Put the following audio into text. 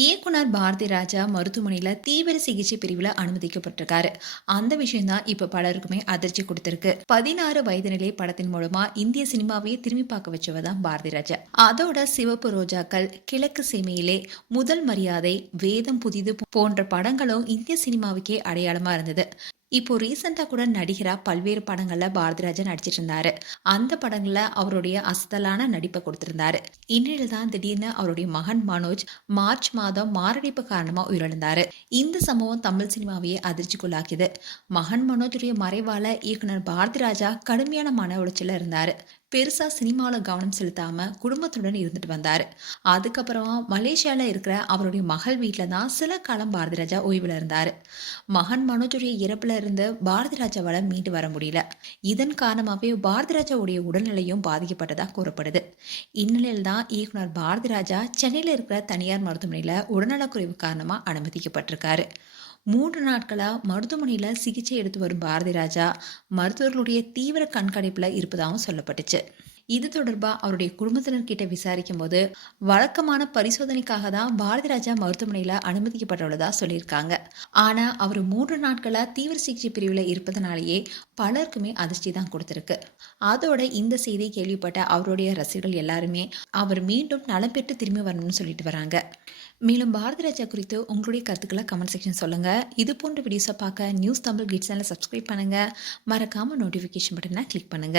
இயக்குனர் பாரதி ராஜா மருத்துவமனையில தீவிர சிகிச்சை பிரிவுல அனுமதிக்கப்பட்டிருக்காரு. அந்த விஷயம் தான் இப்ப பலருக்குமே அதிர்ச்சி கொடுத்திருக்கு. 16 வயது நிலை படத்தின் மூலமா இந்திய சினிமாவையே திரும்பி பார்க்க வச்சவ தான் பாரதி ராஜா. அதோட சிவப்பு ரோஜாக்கள், கிழக்கு சீமையிலே, முதல் மரியாதை, வேதம் புதிது போன்ற படங்களும் இந்திய சினிமாவுக்கே அடையாளமா இருந்தது. இப்போ ரீசெண்டா கூட நடிகரா பல்வேறு படங்கள்ல பாரதிராஜா நடிச்சிட்டு இருந்தாரு. அந்த படங்கள்ல அவருடைய அசத்தலான நடிப்பை கொடுத்திருந்தாரு. இந்நிலையில தான் திடீர்னு அவருடைய மகன் மனோஜ் மார்ச் மாதம் மாரடைப்பு காரணமா உயிரிழந்தாரு. இந்த சம்பவம் தமிழ் சினிமாவையே அதிர்ச்சிக்குள்ளாக்கியது. மகன் மனோஜுடைய மறைவால இயக்குனர் பாரதிராஜா கடுமையான மன உளைச்சல்ல இருந்தாரு. பெருசா சினிமாவில் கவனம் செலுத்தாம குடும்பத்துடன் இருந்துட்டு வந்தாரு. அதுக்கப்புறமா மலேசியால இருக்கிற அவருடைய மகள் வீட்டில தான் சில காலம் பாரதிராஜா ஓய்வுல இருந்தாரு. மகன் மனோஜுடைய இறப்புல இருந்து பாரதிராஜாவால மீண்டு வர முடியல. இதன் காரணமாகவே பாரதிராஜாவுடைய உடல்நிலையும் பாதிக்கப்பட்டதா கூறப்படுது. இந்நிலையில் தான் இயக்குனர் பாரதிராஜா சென்னையில இருக்கிற தனியார் மருத்துவமனையில உடல்நலக்குறைவு காரணமா அனுமதிக்கப்பட்டிருக்காரு. 3 நாட்களா மருத்துவமனையில சிகிச்சை எடுத்து வரும் பாரதிராஜா மருத்துவர்களுடைய தீவிர கண்காணிப்புல இருப்பதாகவும் சொல்லப்பட்டுச்சு. இது தொடர்பா அவருடைய குடும்பத்தினர்கிட்ட விசாரிக்கும் போது வழக்கமான பரிசோதனைக்காக தான் பாரதிராஜா மருத்துவமனையில அனுமதிக்கப்பட்டுள்ளதா சொல்லியிருக்காங்க. ஆனா அவர் 3 நாட்களா தீவிர சிகிச்சை பிரிவுல இருப்பதனாலேயே பலருக்குமே அதிர்ச்சி தான் கொடுத்திருக்கு. அதோட இந்த செய்தியை கேள்விப்பட்ட அவருடைய ரசிகர்கள் எல்லாருமே அவர் மீண்டும் நலம் பெற்று திரும்பி வரணும்னு சொல்லிட்டு வராங்க. மேலும் பாரதிராஜா குறித்து உங்களுடைய கருத்துக்களை கமெண்ட் செக்ஷன் சொல்லுங்க. இது போன்ற வீடியோஸை பார்க்க நியூஸ் தமிழ் கிட்ஸ் சேனலை சப்ஸ்கிரைப் பண்ணுங்க. மறக்காம நோட்டிஃபிகேஷன் பட்டனை கிளிக் பண்ணுங்க.